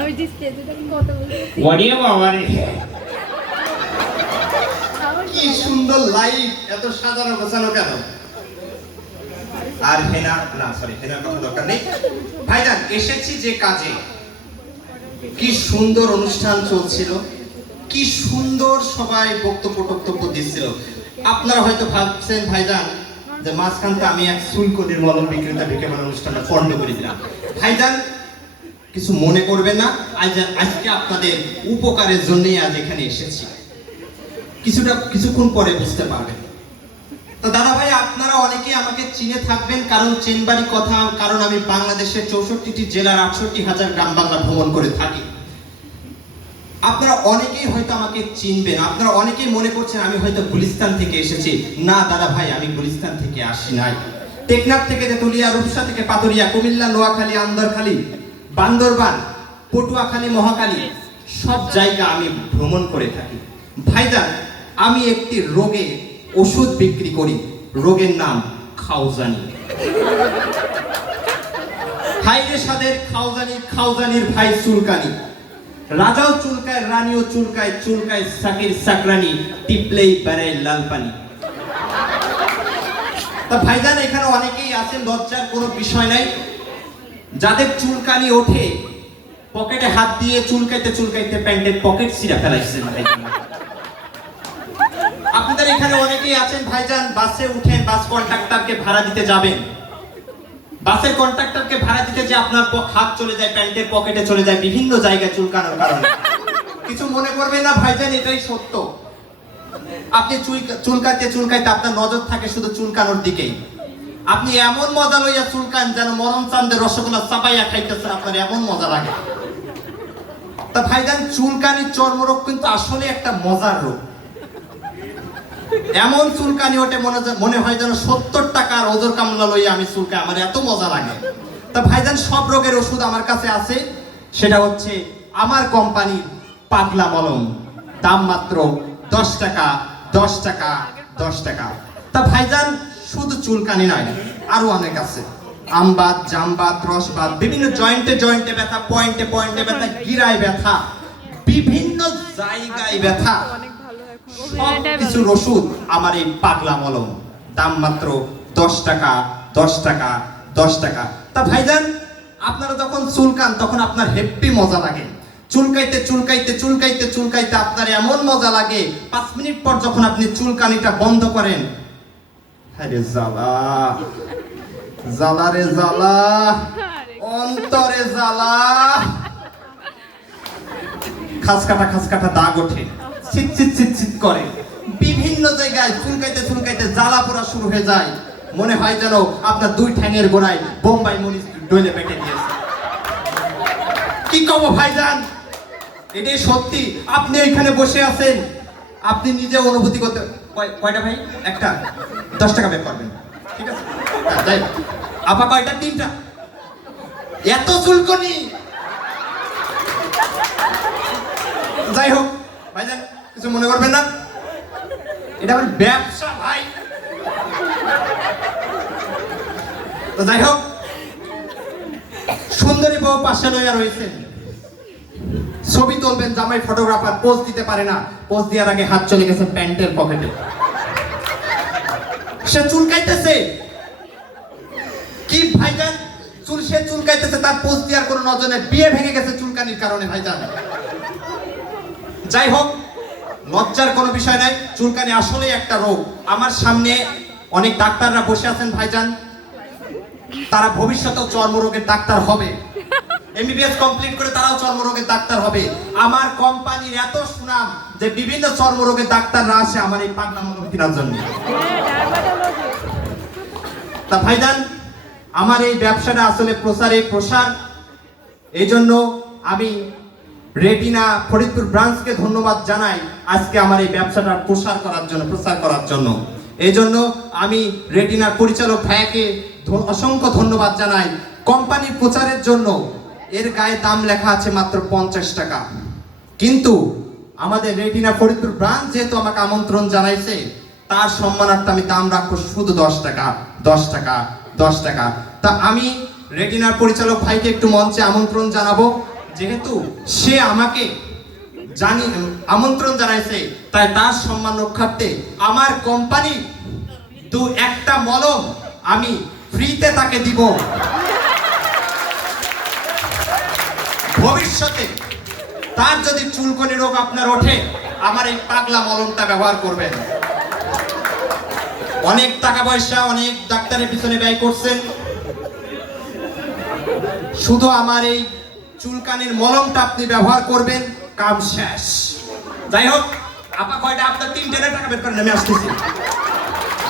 আমি ডিসপ্লেতে তখন কথা বলছি। ওরে বাবা রে, কি সুন্দর লাইট, এত সাজানো গোছানো কেন? আর হেনা না, সরি, হেনার কথা দরকার নেই। ভাইজান, এসেছি যে কাজে, কি সুন্দর অনুষ্ঠান চলছিল, কি সুন্দর সবাই বক্তব্য দিচ্ছিল। আপনারা হয়তো ভাবছেন ভাইজান যে মাঝখানটা আমি এক শুল্কদের মলম বিক্রেতা ঢুকে আমার অনুষ্ঠানটা পণ্ড করে দিলাম। ভাইজান কিছু মনে করবেন না, আজকে আপনাদের উপকারের জন্যই আজ এখানে এসেছি। কিছুক্ষণ পরে বুঝতে পারবেন। তো দাদা ভাই, আপনারা অনেকেই আমাকে চিনে থাকবেন, কারণ চেনবাড়ি কথা, কারণ আমি বাংলাদেশের 64টি জেলার 68,000 গ্রাম বাংলা ভ্রমণ করে থাকি। আপনারা অনেকেই হয়তো আমাকে চিনবেন, আপনারা অনেকেই মনে করছেন আমি হয়তো গুলিস্তান থেকে এসেছি। না দাদা ভাই, আমি গুলিস্তান থেকে আসি নাই। টেকনাফ থেকে তেতুলিয়া, রূপসা থেকে পাতুরিয়া, কুমিল্লা, নোয়াখালী, আন্দরখালী, বান্দরবান, পটুয়াখালী, মহাখালী, সব জায়গা আমি ভ্রমণ করে থাকি। ভাইজান, আমি একটি রোগে ওষুধ বিক্রি করি, রোগের নাম খাওজানি। হাইরে সাদের খাওজানি, খাওজানির ভাই চুলকানি। রাজাও চুলকায়, রানীও চুলকায়, চুলকায় সাকির সাকরানি, টিপলেই বেড়ায় লাল পানি। তা ভাইজান, এখানে অনেকেই আছেন, লজ্জার কোনো বিষয় নাই। যাদের চুলকানি ওঠে, পকেটে হাত দিয়ে চুলকাইতে চুলকাইতে প্যান্টের পকেট ছিঁড়া ফেলাইছেন ভাইজান। আপনাদের এখানে অনেকেই আছেন ভাইজান, বাসে উঠেন, বাস কন্ট্রাক্টরকে ভাড়া দিতে যাবেন, বাসের কন্ট্রাক্টরকে ভাড়া দিতে যে আপনার হাত চলে যায় প্যান্টের পকেটে, চলে যায় বিভিন্ন জায়গায় চুলকানোর কারণে। কিছু মনে করবেন না ভাইজান, এটাই সত্য। আপনি চুলকাইতে চুলকাইতে আপনার নজর থাকে শুধু চুলকানোর দিকেই। আপনি এমন মজা লইয়া চুলকান যেন মরণ চান্দের রসগোল্লা চাপাইয়া খাইতেছেন, আপনার এমন মজা লাগে। তা ভাইজান, চুলকানির চর্মরোগ কিন্তু আসলে একটা মজার রোগ। এমন চুলকানি ওঠে মনে হয় যেন 70 টাকার ওজোর কামলা লইয়া আমি চুলকাই, আমার এত মজা লাগে। তা ভাইজান, সব রোগের ওষুধ আমার কাছে আছে। সেটা হচ্ছে আমার কোম্পানির পাগলা মলম, দাম মাত্র 10 টাকা, 10 টাকা, 10 টাকা। তা ভাইজান, শুধু চুলকানি নয়, আরো অনেক আছে। আমবাত, জামবাত, রসবাত, বিভিন্ন জয়েন্টে জয়েন্টে ব্যথা, পয়েন্টে পয়েন্টে ব্যথা, গিরায় ব্যথা, বিভিন্ন জায়গায় ব্যথা, সব কিছুর ওষুধ আমার এই পাগলা মলম, দাম মাত্র 10 টাকা, 10 টাকা, 10 টাকা। তা ভাইজান, আপনারা যখন চুলকান তখন আপনার হেব্বি মজা লাগে। চুলকাইতে চুলকাইতে চুলকাইতে চুলকাইতে আপনার এমন মজা লাগে, 5 মিনিট পর যখন আপনি চুলকানিটা বন্ধ করেন, আরে জ্বালা, জ্বালা রে জ্বালা, অন্তরে জ্বালা, খাসকাটা দাগ ওঠে, চিট চিট চিট চিট করে, বিভিন্ন জায়গায় চুলকাইতে চুলকাইতে জ্বালা পোড়া শুরু হয়ে যায়। মনে হয় যেন আপনার 2 ঠ্যাঙের গোড়ায় বোম্বাই মরিচ ডলে পেটে দিয়েছে। কি কব ভাইজান, এটাই সত্যি। আপনি এখানে বসে আছেন, আপনি নিজে অনুভূতি করতে। কয়টা ভাই? একটা। 10 টাকা বের করবেন, ঠিক আছে? যাই আপা, কয়টা? 3টা। এত চুলকনি। যাই হোক ভাইজান, কিছু মনে করবেন না, এটা আমার ব্যবসা ভাই। তো যাই হোক, সুন্দরী বউ পাশে লইয়া রয়েছে, ছবি তুলবেন, জামাই ফটোগ্রাফার পোজ দিতে পারে না, পোজ দেওয়ার আগে হাত চলে গেছে প্যান্টের পকেটে। সে চুলকাইতেছে কি ভাইজান, সে চুলকাইতেছে, তার পোজ দেওয়ার কোনো নজর নেই, বিয়ে ভেঙে গেছে চুলকানির কারণে ভাইজান। যাই হোক, লজ্জার কোনো বিষয় নাই, চুলকানি আসলে একটা রোগ। আমার সামনে অনেক ডাক্তাররা বসে আছেন ভাইজান, তারা ভবিষ্যতেও চর্মরোগের ডাক্তার হবে, এমবিবিএস কমপ্লিট করে তারাও চর্মরোগের ডাক্তার হবে। আমার কোম্পানির এত সুনাম যে বিভিন্ন চর্মরোগের ডাক্তাররা আসে আমার এই পাগলা মলম কেনার জন্য। তা ভাইজান, আমার এই ব্যবসাটা আসলে প্রসার। এই জন্য আমি রেটিনা ফরিদপুর ব্রাঞ্চকে ধন্যবাদ জানাই আজকে আমার এই ব্যবসাটা প্রসার করার জন্য। এই জন্য আমি রেটিনার পরিচালক ভাইয়াকে অসংখ্য ধন্যবাদ জানাই। কোম্পানির প্রচারের জন্য এর গায়ে দাম লেখা আছে মাত্র 50 টাকা, কিন্তু আমাদের রেটিনা ফরিদপুর ব্রাঞ্চ যেহেতু আমাকে আমন্ত্রণ জানাইছে, তার সম্মানার্থে আমি দাম রাখবো শুধু 10 টাকা, 10 টাকা, 10 টাকা। তা আমি রেটিনার পরিচালক ভাইকে একটু মঞ্চে আমন্ত্রণ জানাবো, যেহেতু সে আমাকে আমন্ত্রণ জানাইছে, তাই তার সম্মান রক্ষার্থে আমার কোম্পানি একটা মলম আমি ফ্রিতে তাকে দিব। ভবিষ্যতে তার যদি চুলকনি রোগ আপনার ওঠে, আমার এই পাগলা মলমটা ব্যবহার করবেন। অনেক টাকা পয়সা অনেক ডাক্তারের পিছনে ব্যয় করছেন, শুধু আমার এই চুলকানির মলমটা আপনি ব্যবহার করবেন, কাম শেষ। যাই হোক, আপা কয়টা আপনার 3 টাকা বের করেন, আমি আসতেছি।